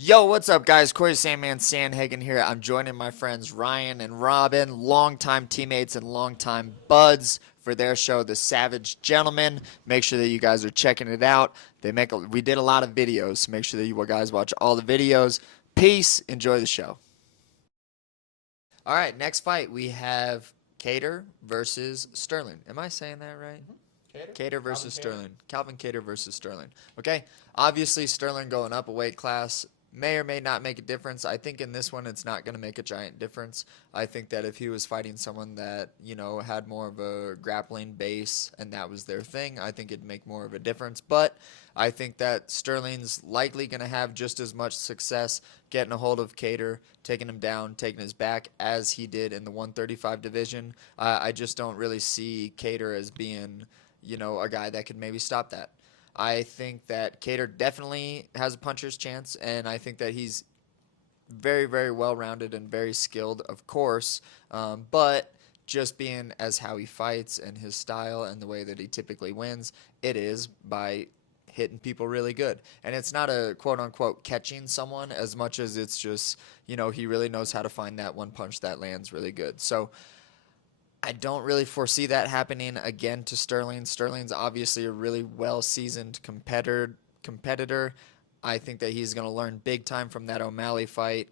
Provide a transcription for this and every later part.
Yo, what's up, guys? Cory Sandhagen here. I'm joining my friends Ryan and Robin, longtime teammates and longtime buds, for their show, The Savage Gentleman. Make sure that you guys are checking it out. We did a lot of videos, so make sure that you guys watch all the videos. Peace. Enjoy the show. All right, next fight we have Kattar versus Sterling. Am I saying that right? Kattar versus Sterling. Calvin Kattar versus Sterling. Okay. Obviously, Sterling going up a weight class may or may not make a difference. I think in this one, it's not going to make a giant difference. I think that if he was fighting someone that, had more of a grappling base and that was their thing, I think it'd make more of a difference. But I think that Sterling's likely going to have just as much success getting a hold of Kattar, taking him down, taking his back as he did in the 135 division. I just don't really see Kattar as being a guy that could maybe stop that. I think that Kattar definitely has a puncher's chance, and I think that he's very, very well rounded and very skilled, of course. But just being as how he fights and his style and the way that he typically wins, it is by hitting people really good. And it's not a quote unquote catching someone as much as it's just, he really knows how to find that one punch that lands really good. So I don't really foresee that happening again to Sterling. Sterling's obviously a really well-seasoned competitor. I think that he's going to learn big time from that O'Malley fight.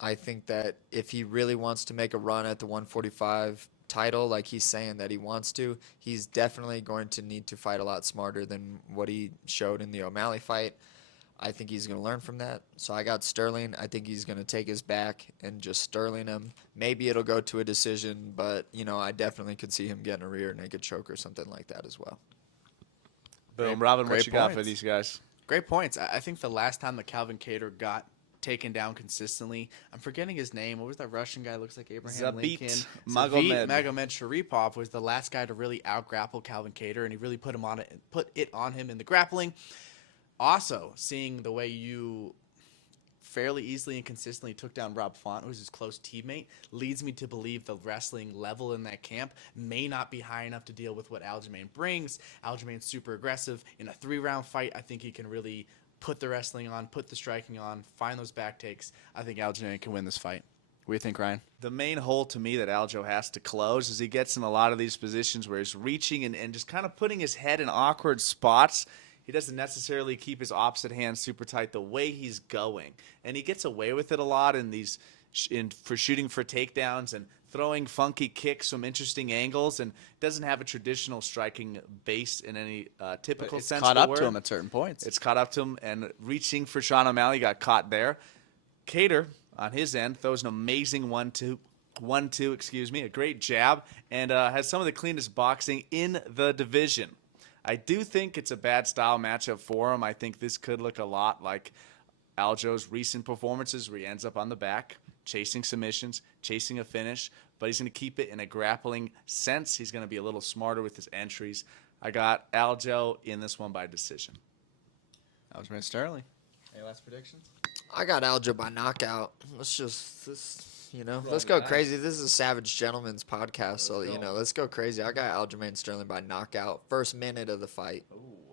I think that if he really wants to make a run at the 145 title like he's saying that he wants to, he's definitely going to need to fight a lot smarter than what he showed in the O'Malley fight. I think he's going to learn from that. So I got Sterling. I think he's going to take his back and just Sterling him. Maybe it'll go to a decision, but, I definitely could see him getting a rear naked choke or something like that as well. Boom. Robin, what Great you got for points. these guys? Great points. I think the last time that Calvin Kattar got taken down consistently, I'm forgetting his name. What was that Russian guy? Looks like Abraham Zabit Lincoln. Magomed. Magomed Sharipov was the last guy to really out grapple Calvin Kattar, and he really put it on him in the grappling. Also, seeing the way you fairly easily and consistently took down Rob Font, who's his close teammate, leads me to believe the wrestling level in that camp may not be high enough to deal with what Aljamain brings. Aljamain's super aggressive. In a 3-round fight, I think he can really put the wrestling on, put the striking on, find those back takes. I think Aljamain can win this fight. What do you think, Ryan? The main hole to me that Aljo has to close is he gets in a lot of these positions where he's reaching and just kind of putting his head in awkward spots. He doesn't necessarily keep his opposite hand super tight the way he's going, and he gets away with it a lot for shooting for takedowns and throwing funky kicks from interesting angles, and doesn't have a traditional striking base in any typical It's sense. caught of up the to word. him at certain points. It's caught up to him, and reaching for Sean O'Malley got caught there. Kattar on his end throws an amazing 1-2, a great jab, and has some of the cleanest boxing in the division. I do think it's a bad style matchup for him. I think this could look a lot like Aljo's recent performances where he ends up on the back, chasing submissions, chasing a finish, but he's going to keep it in a grappling sense. He's going to be a little smarter with his entries. I got Aljo in this one by decision. Aljamain Sterling. Any last predictions? I got Aljo by knockout. Let's go crazy. This is a Savage Gentleman's podcast, so, let's go crazy. I got Aljamain Sterling by knockout. First minute of the fight. Ooh.